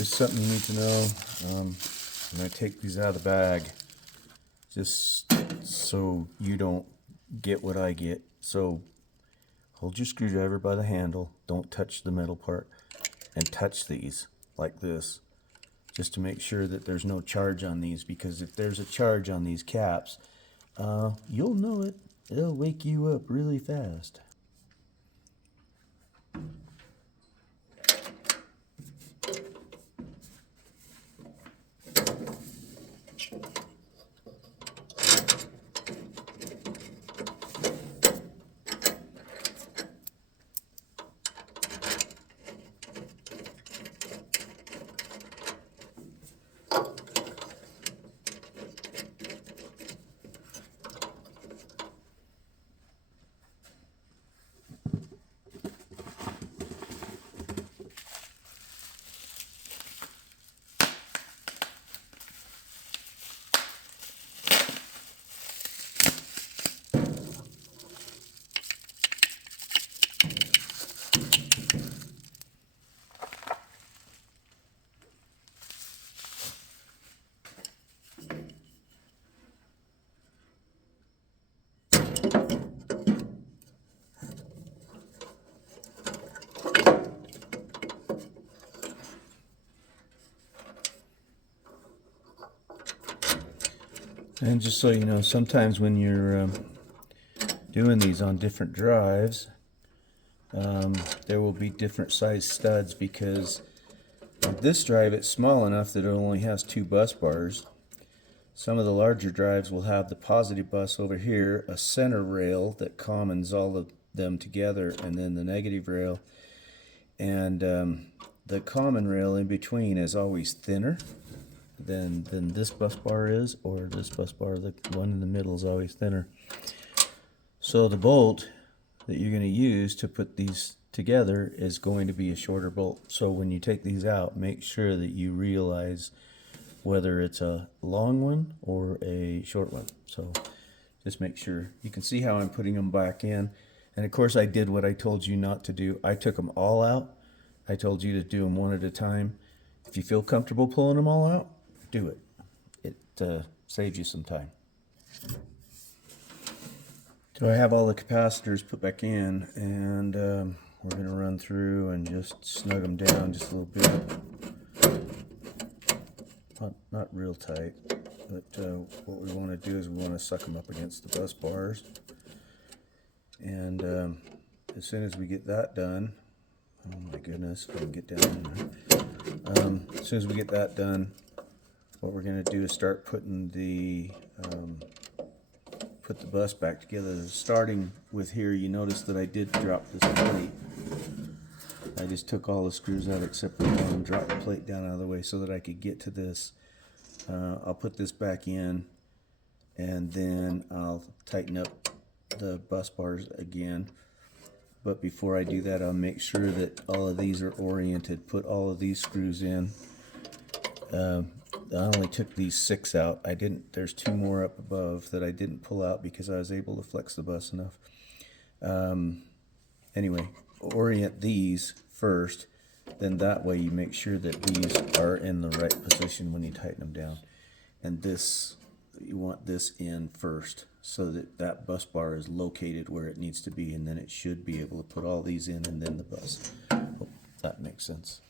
Just something you need to know. I'm going to take these out of the bag just so you don't get what I get. So hold your screwdriver by the handle, don't touch the metal part, and touch these like this, just to make sure that there's no charge on these, because if there's a charge on these caps, you'll know it. It'll wake you up really fast. And just so you know, sometimes when you're doing these on different drives, there will be different size studs, because on this drive it's small enough that it only has 2 bus bars. Some of the larger drives will have the positive bus over here, a center rail that commons all of them together, and then the negative rail. And the common rail in between is always thinner than this bus bar is, or this bus bar, the one in the middle, is always thinner. So the bolt that you're going to use to put these together is going to be a shorter bolt. So when you take these out, make sure that you realize whether it's a long one or a short one. So just make sure. You can see how I'm putting them back in. And of course I did what I told you not to do. I took them all out. I told you to do them one at a time. If you feel comfortable pulling them all out, do it. It saves you some time. So I have all the capacitors put back in, and we're going to run through and just snug them down just a little bit. Not real tight, but what we want to do is we want to suck them up against the bus bars. And as soon as we get that done, oh my goodness, if I can get down there. As soon as we get that done, what we're going to do is start putting the put the bus back together. Starting with here, you notice that I did drop this plate. I just took all the screws out except for one and dropped the plate down out of the way so that I could get to this. I'll put this back in, and then I'll tighten up the bus bars again. But before I do that, I'll make sure that all of these are oriented. Put all of these screws in. I only took these 6 out. There's 2 more up above that I didn't pull out because I was able to flex the bus enough. Anyway, orient these first, then that way you make sure that these are in the right position when you tighten them down. And this, you want this in first so that that bus bar is located where it needs to be, and then it should be able to put all these in and then the bus. Hope that makes sense.